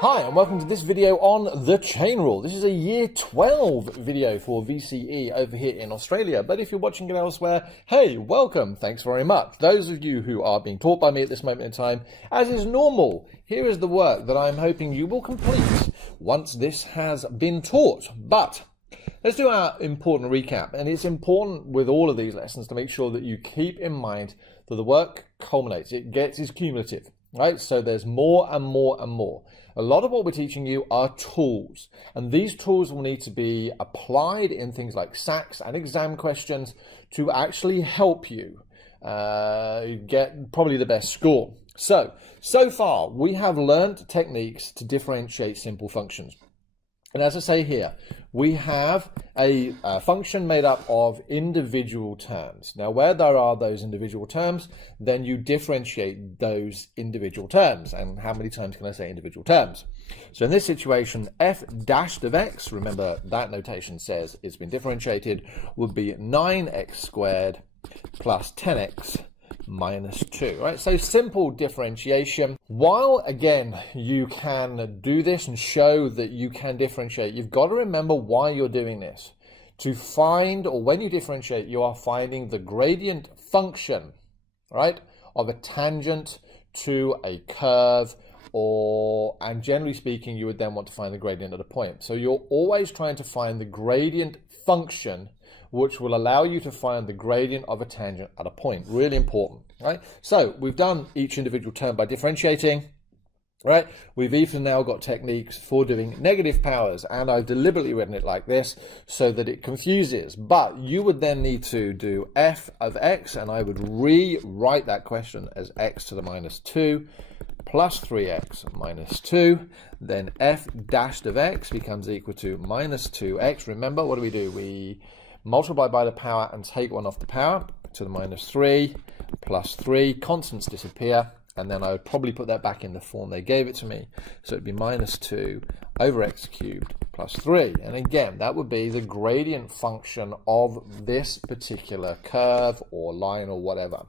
Hi and welcome to this video on the chain rule. This is a year 12 video for VCE over here in Australia, but if you're watching it elsewhere, hey, welcome, thanks very much. Those of you who are being taught by me at this moment in time, as is normal, here is the work that I'm hoping you will complete once this has been taught. But let's do our important recap, and it's important with all of these lessons to make sure that you keep in mind that the work culminates, is cumulative, right? So there's more and more and more. A lot of what we're teaching you are tools, and these tools will need to be applied in things like SACs and exam questions to actually help you get probably the best score. So far we have learned techniques to differentiate simple functions. And as I say here, we have a function made up of individual terms. Now, where there are those individual terms, then you differentiate those individual terms. And how many times can I say individual terms? So in this situation, f dashed of x, remember that notation says it's been differentiated, would be 9x squared plus 10x minus 2, right? So simple differentiation. While again you can do this and show that you can differentiate, you've got to remember why you're doing this. To find, or when you differentiate, you are finding the gradient function, right, of a tangent to a curve, and generally speaking you would then want to find the gradient at a point. So you're always trying to find the gradient function which will allow you to find the gradient of a tangent at a point. Really important, right? So we've done each individual term by differentiating, right? We've even now got techniques for doing negative powers, and I've deliberately written it like this so that it confuses. But you would then need to do f of x, and I would rewrite that question as x to the minus 2 plus 3x minus 2. Then f dashed of x becomes equal to minus 2x. Remember, what do? We multiply by the power and take one off the power to the minus 3 plus 3. Constants disappear, and then I would probably put that back in the form they gave it to me. So it'd be minus 2 over x cubed plus 3. And again, that would be the gradient function of this particular curve or line or whatever.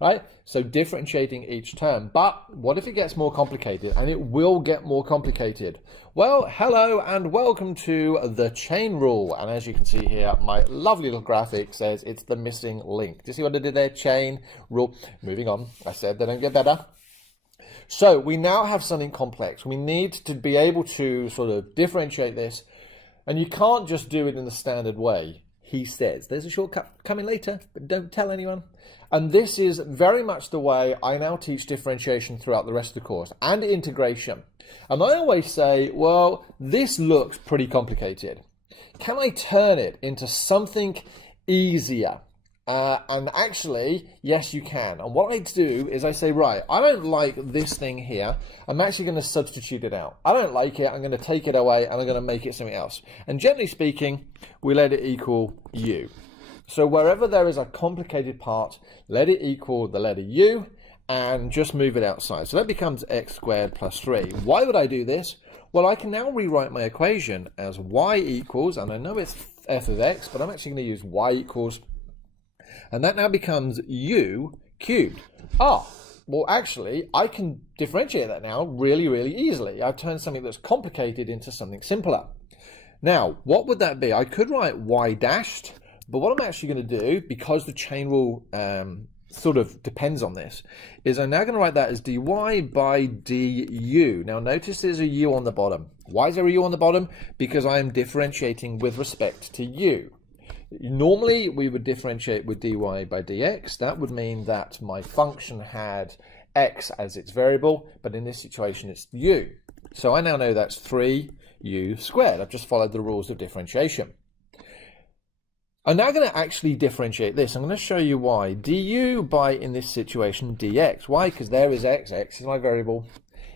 Right? So differentiating each term. But what if it gets more complicated? And it will get more complicated. Well, hello and welcome to the chain rule. And as you can see here, my lovely little graphic says it's the missing link. Do you see what I did there? Chain rule. Moving on. I said they don't get better. So we now have something complex. We need to be able to sort of differentiate this. And you can't just do it in the standard way. He says. There's a shortcut coming later, but don't tell anyone. And this is very much the way I now teach differentiation throughout the rest of the course, and integration. And I always say, well, this looks pretty complicated. Can I turn it into something easier? And actually, yes, you can. And what I do is I say, right, I don't like this thing here. I'm actually going to substitute it out. I don't like it. I'm going to take it away and I'm going to make it something else. And generally speaking, we let it equal u. So wherever there is a complicated part, let it equal the letter u and just move it outside. So that becomes x squared plus 3. Why would I do this? Well, I can now rewrite my equation as y equals, and I know it's f of x, but I'm actually going to use y equals, and that now becomes u cubed. Well, actually, I can differentiate that now really, really easily. I've turned something that's complicated into something simpler. Now, what would that be? I could write y dashed, but what I'm actually going to do, because the chain rule sort of depends on this, is I'm now going to write that as dy by du. Now, notice there's a u on the bottom. Why is there a u on the bottom? Because I am differentiating with respect to u. Normally, we would differentiate with dy by dx. That would mean that my function had x as its variable, but in this situation, it's u. So I now know that's 3u squared. I've just followed the rules of differentiation. I'm now going to actually differentiate this. I'm going to show you why. Du by, in this situation, dx. Why? Because there is x is my variable,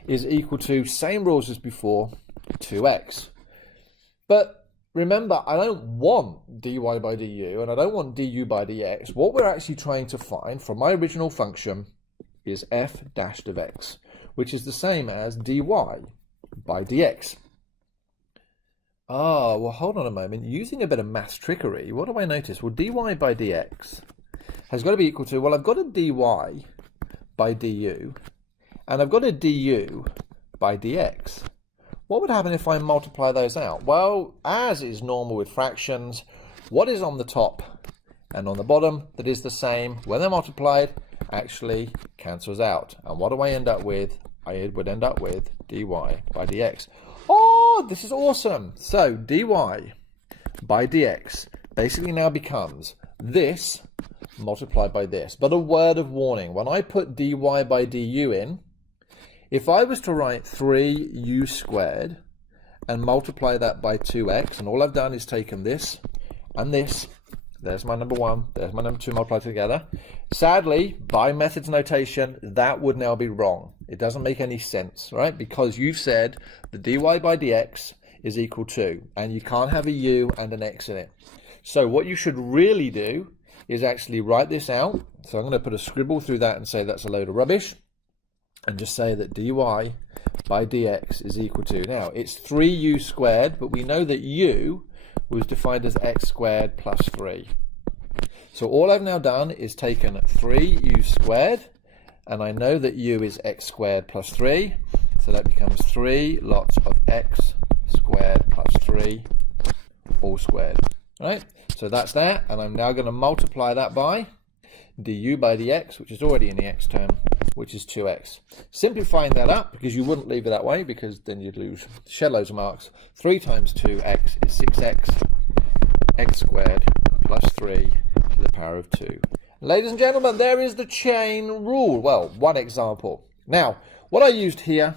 is equal to, same rules as before, 2x. But remember, I don't want dy by du, and I don't want du by dx. What we're actually trying to find from my original function is f dashed of x, which is the same as dy by dx. Well, hold on a moment. Using a bit of maths trickery, what do I notice? Well, dy by dx has got to be equal to, well, I've got a dy by du, and I've got a du by dx. What would happen if I multiply those out? Well, as is normal with fractions, what is on the top and on the bottom that is the same when they're multiplied actually cancels out. And what do I end up with? I would end up with dy by dx. Oh, this is awesome. So dy by dx basically now becomes this multiplied by this. But a word of warning, when I put dy by du in, if I was to write 3u squared and multiply that by 2x, and all I've done is taken this and this, there's my number 1, there's my number 2 multiplied together. Sadly, by methods notation, that would now be wrong. It doesn't make any sense, right? Because you've said the dy by dx is equal to, and you can't have a u and an x in it. So what you should really do is actually write this out. So I'm going to put a scribble through that and say that's a load of rubbish, and just say that dy by dx is equal to, now it's 3u squared, but we know that u was defined as x squared plus 3. So all I've now done is taken 3u squared, and I know that u is x squared plus 3, so that becomes 3 lots of x squared plus 3 all squared. Right? So that's that, and I'm now going to multiply that by du by dx, which is already in the x term, which is 2x. Simplifying that up, because you wouldn't leave it that way, because then you'd lose shed loads of marks. 3 times 2x is 6x, x squared plus 3 to the power of 2. Ladies and gentlemen, there is the chain rule. Well, one example. Now, what I used here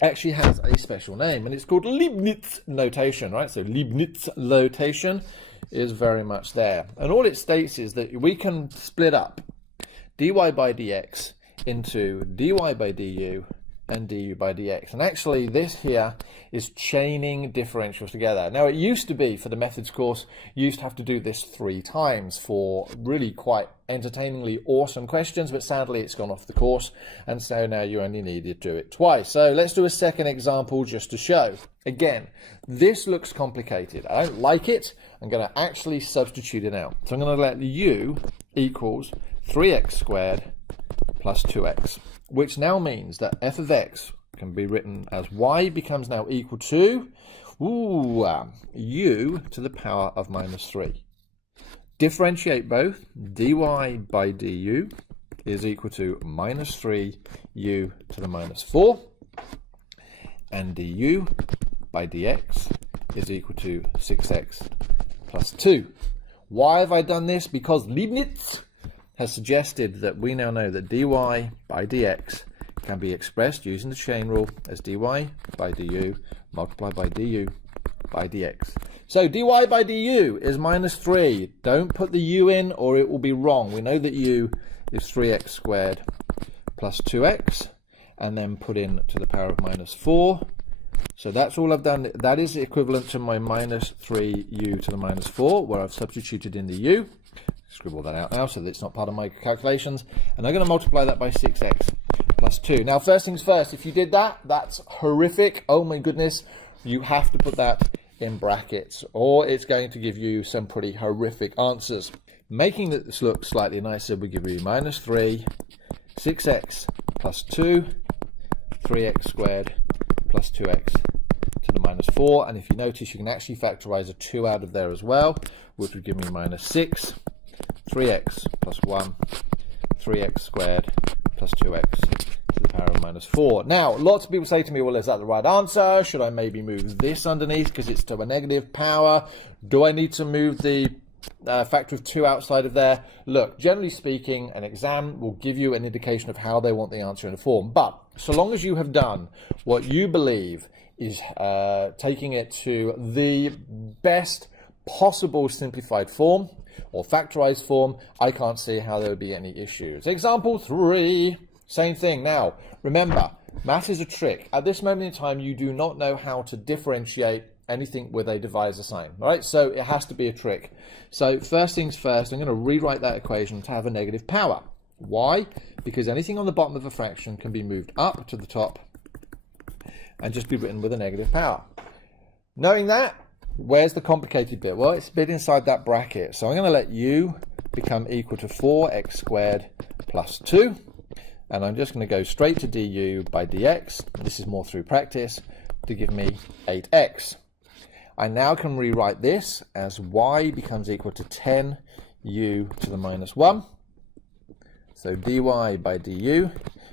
actually has a special name, and it's called Leibniz notation, right? So Leibniz notation is very much there. And all it states is that we can split up dy by dx into dy by du and du by dx. And actually this here is chaining differentials together. Now it used to be, for the methods course, you used to have to do this 3 times for really quite entertainingly awesome questions, but sadly it's gone off the course, and so now you only need to do it twice. So let's do a second example just to show. Again, this looks complicated. I don't like it. I'm going to actually substitute it out. So I'm going to let u equals 3x squared plus 2x, which now means that f of x can be written as y becomes now equal to u to the power of minus 3. Differentiate both. Dy by du is equal to minus 3u to the minus 4, and du by dx is equal to 6x plus 2. Why have I done this? Because Leibniz has suggested that we now know that dy by dx can be expressed using the chain rule as dy by du multiplied by du by dx. So dy by du is minus 3. Don't put the u in or it will be wrong. We know that u is 3x squared plus 2x, and then put in to the power of minus 4. So that's all I've done. That is equivalent to my minus 3u to the minus 4, where I've substituted in the u. Scribble that out now so that it's not part of my calculations. And I'm going to multiply that by 6x plus 2. Now, first things first, if you did that, that's horrific. Oh my goodness. You have to put that in brackets, or it's going to give you some pretty horrific answers. Making this look slightly nicer, we give you minus 3, 6x plus 2, 3x squared plus 2x to the minus 4. And if you notice, you can actually factorize a 2 out of there as well, which would give me minus 6, 3x plus 1, 3x squared plus 2x to the power of minus 4. Now, lots of people say to me, well, is that the right answer? Should I maybe move this underneath because it's to a negative power? Do I need to move the factor of 2 outside of there? Look, generally speaking, an exam will give you an indication of how they want the answer in a form. But so long as you have done what you believe is taking it to the best possible simplified form or factorized form, I can't see how there would be any issues. Example 3, same thing. Now, remember, math is a trick. At this moment in time, you do not know how to differentiate anything with a divisor sign, right? So it has to be a trick. So first things first, I'm going to rewrite that equation to have a negative power. Why? Because anything on the bottom of a fraction can be moved up to the top and just be written with a negative power. Knowing that, where's the complicated bit? Well, it's a bit inside that bracket. So I'm going to let u become equal to 4x squared plus 2. And I'm just going to go straight to du by dx. This is more through practice. to give me 8x. I now can rewrite this as y becomes equal to 10u to the minus 1. So dy by du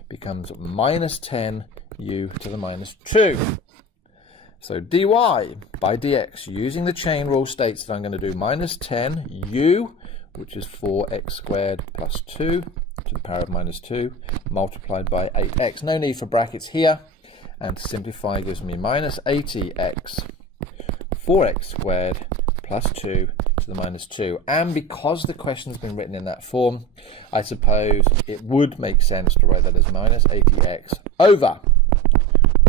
becomes minus 10u to the minus 2. So dy by dx using the chain rule states that I'm going to do minus 10u, which is 4x squared plus 2 to the power of minus 2, multiplied by 8x. No need for brackets here. And to simplify gives me minus 80x 4x squared plus 2 to the minus 2. And because the question's been written in that form, I suppose it would make sense to write that as minus 80x over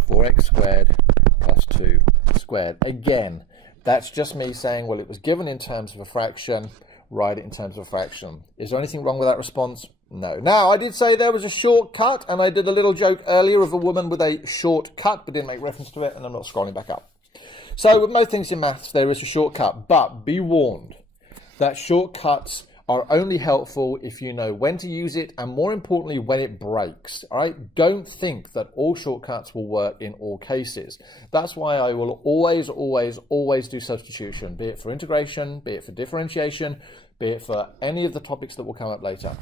4x squared plus 2 squared. Again, that's just me saying, well, it was given in terms of a fraction, write it in terms of a fraction. Is there anything wrong with that response? No. Now, I did say there was a shortcut, and I did a little joke earlier of a woman with a shortcut, but didn't make reference to it, and I'm not scrolling back up. So with most things in maths, there is a shortcut, but be warned that shortcuts are only helpful if you know when to use it, and more importantly, when it breaks. All right? Don't think that all shortcuts will work in all cases. That's why I will always, always, always do substitution, be it for integration, be it for differentiation, be it for any of the topics that will come up later.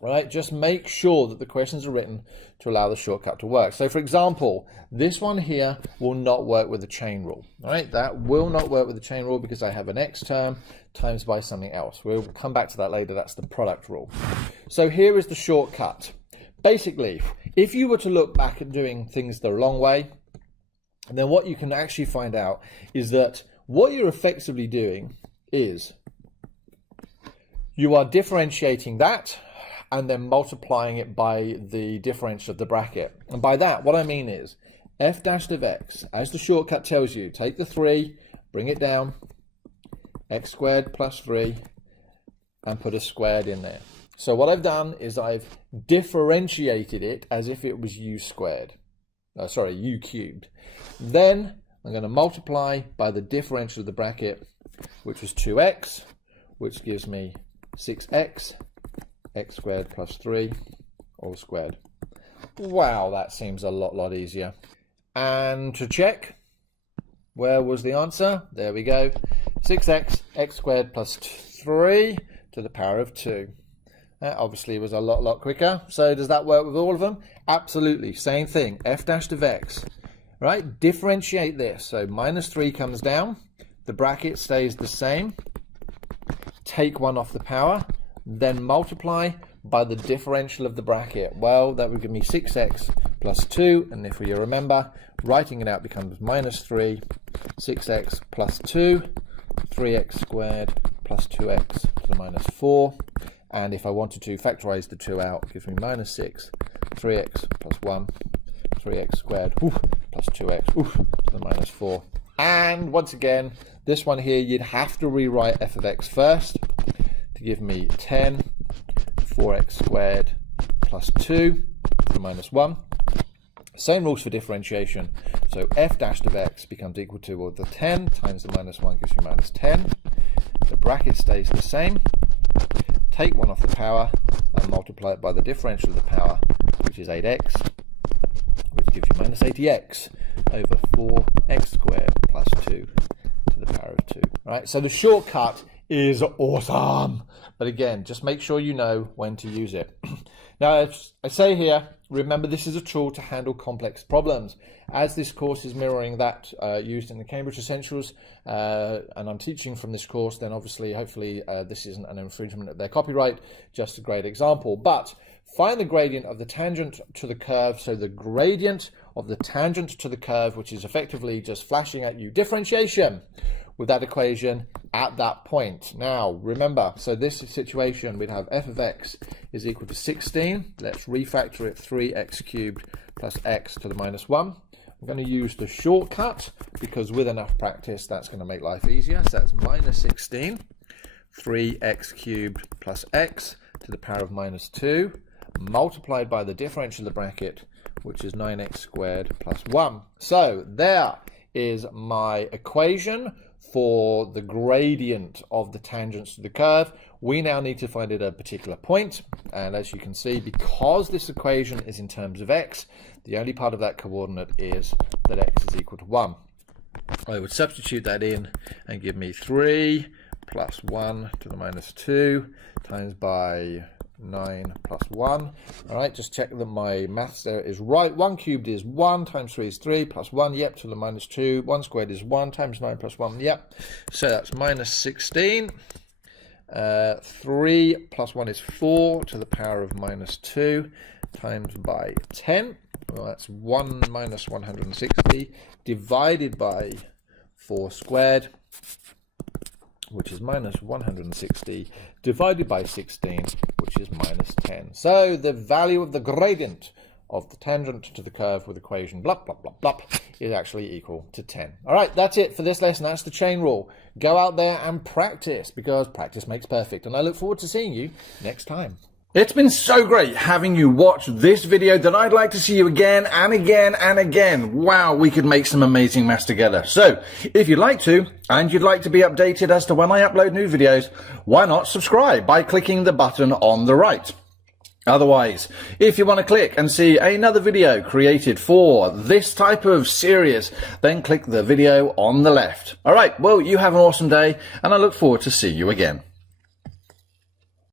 All right, just make sure that the questions are written to allow the shortcut to work. So for example, this one here will not work with the chain rule. All right, that will not work with the chain rule because I have an x term times by something else. We'll come back to that later. That's the product rule. So here is the shortcut. Basically, if you were to look back at doing things the long way, then what you can actually find out is that what you're effectively doing is you are differentiating that and then multiplying it by the differential of the bracket. And by that, what I mean is f dash of x, as the shortcut tells you, take the 3, bring it down, x squared plus 3, and put a squared in there. So what I've done is I've differentiated it as if it was u squared. U cubed. Then I'm going to multiply by the differential of the bracket, which was 2x, which gives me 6x, x squared plus 3, all squared. Wow, that seems a lot easier. And to check, where was the answer? There we go. 6x, x squared plus 3 to the power of 2. That obviously was a lot quicker. So does that work with all of them? Absolutely. Same thing. F dash of x. Right? Differentiate this. So minus 3 comes down. The bracket stays the same. Take 1 off the power. Then multiply by the differential of the bracket. Well, that would give me 6x plus 2. And if you remember, writing it out becomes minus 3, 6x plus 2, 3x squared plus 2x to the minus 4. And if I wanted to factorize the 2 out, it gives me minus 6, 3x plus 1, 3x squared plus 2x to the minus 4. And once again, this one here, you'd have to rewrite f of x first to give me 10, 4x squared plus 2 to the minus 1. Same rules for differentiation. So f dash of x becomes equal to, well, the 10 times the minus 1 gives you minus 10. The bracket stays the same. Take 1 off the power and multiply it by the differential of the power, which is 8x, which gives you minus 80x over 4x squared plus 2 to the power of 2. Right? So the shortcut is awesome. But again, just make sure you know when to use it. Now, as I say here, remember this is a tool to handle complex problems. As this course is mirroring that used in the Cambridge Essentials, and I'm teaching from this course, then obviously, hopefully, this isn't an infringement of their copyright, just a great example. But find the gradient of the tangent to the curve. So the gradient of the tangent to the curve, which is effectively just flashing at you differentiation with that equation at that point. Now, remember, so this situation, we'd have f of x is equal to 16. Let's refactor it, 3x cubed plus x to the minus 1. I'm going to use the shortcut because with enough practice, that's going to make life easier. So that's minus 16, 3x cubed plus x to the power of minus 2, multiplied by the differential of the bracket, which is 9x squared plus 1. So there is my equation for the gradient of the tangents to the curve. We now need to find it at a particular point. And as you can see, because this equation is in terms of x, the only part of that coordinate is that x is equal to 1. I would substitute that in and give me 3 plus 1 to the minus 2 times by 9 plus 1. All right, just check that my maths there is right. 1 cubed is 1, times 3 is 3, plus 1, yep, to the minus 2. 1 squared is 1, times 9 plus 1, yep. So that's minus 16. 3 plus 1 is 4 to the power of minus 2 times by 10. Well, that's 1 minus 160 divided by 4 squared, which is minus 160, divided by 16, which is minus 10. So the value of the gradient of the tangent to the curve with equation blah, blah, blah, blah, is actually equal to 10. All right, that's it for this lesson. That's the chain rule. Go out there and practice, because practice makes perfect. And I look forward to seeing you next time. It's been so great having you watch this video that I'd like to see you again and again and again. Wow, we could make some amazing maths together. So, if you'd like to, and you'd like to be updated as to when I upload new videos, why not subscribe by clicking the button on the right? Otherwise, if you want to click and see another video created for this type of series, then click the video on the left. All right, well, you have an awesome day, and I look forward to see you again.